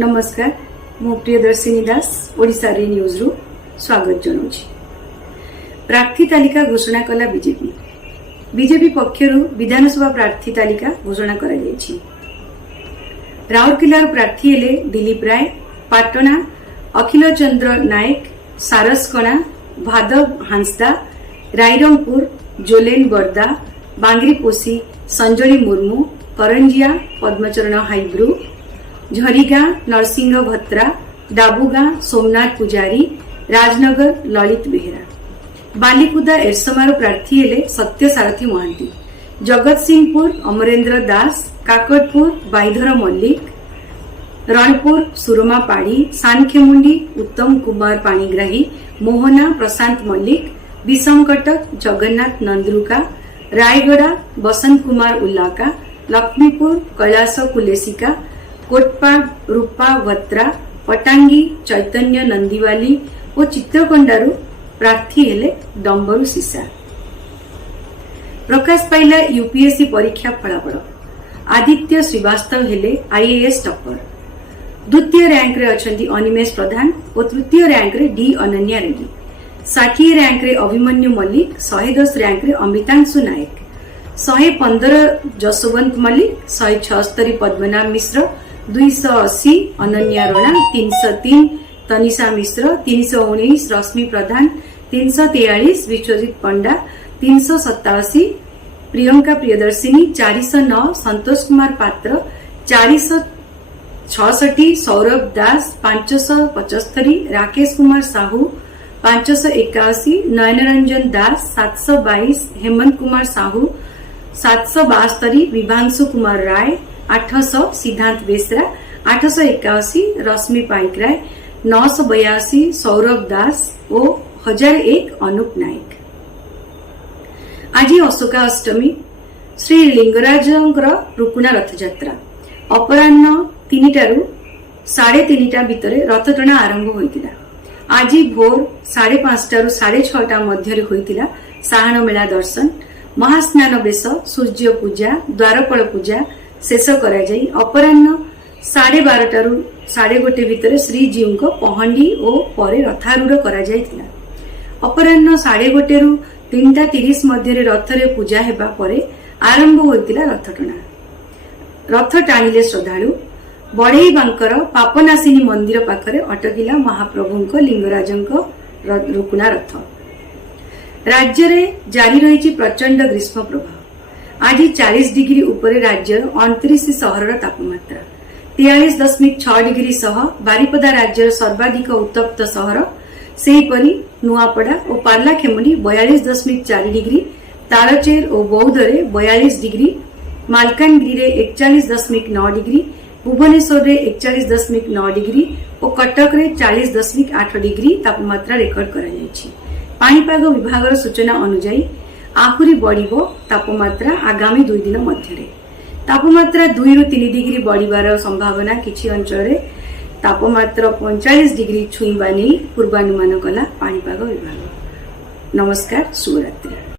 नमस्कार मो प्रियदर्शिनी दास ओडिशा रे न्यूज रु स्वागत जनाऊँ। प्रार्थी तालिका घोषणा कला बीजेपी पक्षर विधानसभा प्रार्थी तालिका घोषणा कर राउरकेला प्रार्थी हेले दिलीप राय, पाटना अखिल चंद्र नायक, सारसकणा, भादव हांसदा, रायरंगपुर जोलेन बर्दा, बांगरीपोसी संजली मुर्मू, करंजिया पद्मचरण हाइब्रू, झरीगां नरसिंह भत्रा, डाबुगां सोमनाथ पुजारी, राजनगर ललित बेहेरा। बालीकुदा एरसमार प्रार्थी हेले सत्यसारथी महांती, जगतसिंहपुर अमरेंद्र दास, काकटपुर बाईधर मल्लिक, रणपुर सुरमा पाड़ी, सानखेमुंडी उत्तम कुमार पाणिग्राही, मोहना प्रशांत मल्लिक, विषमकटक जगन्नाथ नंदरुका, रायगड़ा बसंत कुमार उल्लाका, लक्ष्मीपुर कैलास कुलेसिका, कोटपाड रूपा वत्रा, पटांगी चैतन्य नंदीवाली और चित्रकोंडारू प्रार्थी हेले डंबरू सीसा। प्रकाश पाइला यूपीएससी परीक्षा फलाफल। आदित्य श्रीवास्तव हेले आईएएस टॉपर। द्वितीय रैंक रे अछंती अनिमेष प्रधान और तृतीय रैंक रे डी अनन्या रेड्डी। 60 रैंक रे अभिमन्यु मल्लिक, 110 रैंक रे अमृतांशु नायक, 115 जसवंत मल्लिक, 176 पद्मनाभ मिश्र, 280 अनन्या रोणा, 303 तनिषा मिश्र, 319 रश्मि प्रधान, 343 विश्वजीत पंडा, 387 प्रियंका प्रियदर्शिनी, 409 संतोष कुमार पात्र, 466 सौरभ दास, 575 राकेश कुमार साहू, 581 नयनरंजन दास, 722 हेमंत कुमार साहू, 772 विभांशु कुमार राय, 800 सिद्धांत बेसरा, 881 रश्मि पाइकराय, 982 सौरभ दास और 1001 अनूप नायक। आज अशोका अष्टमी श्री लिंगराजंकर रुकुणा रथयात्रा अपराह्न 3टारू 3:30 भितर रथटଣା आरंभ होइतिला। आज भोर 5:30 6:30 मध्य होइतिला साहाण मेला दर्शन, महास्नान बेश, सूर्य पूजा, द्वारपाल पूजा शेष करा जाई अपराह्न 12:30 1:30 भितर श्रीजीव को पहंडी और परे रथारूढ़ करा जायतिला। अपराह्न 1:30 3:30 मध्य रथरे पूजा हेबा परे आरंभ होइतिला रथटଣା। रथ टाणिले श्रद्धालु बढ़ई बांकर पापनाशिनी मंदिर पाखरे अटकिला महाप्रभुंक लिंगराजंक रुकुणा रथ। राज्य रे जारी रही प्रचंड ग्रीष्म प्रभाव। आज 40 डिग्री उपरे राज्यर 29 सहर तापमात्रा, 43.6 डिग्री सह बारिपदा राज्यर सर्वाधिक उत्तप्त सहर, सेहीपरि नुआपड़ा और पार्लाखेमुंडी 42.4 डिग्री, तालचेर और बौद्धरे 42 डिग्री, मालकानगिरी रे 41.9 डिग्री, भुवनेश्वर रे 41.9 डिग्री और कटक रे 40.8 डिग्री तापमात्रा रेकर्ड करा जायछि। पाणीपाग विभागर सूचना अनुसार आहुरी बढ़िबो तापमात्रा आगामी 2 दिन मध्यरे। तापमात्रा 2 ରୁ 3 डिग्री बढ़िबार संभावना किछि अंचल रे, तापमात्रा 45 डिग्री छुईबा नै पूर्वानुमान कला पाणीपाग विभाग। नमस्कार, शुभरात्रि।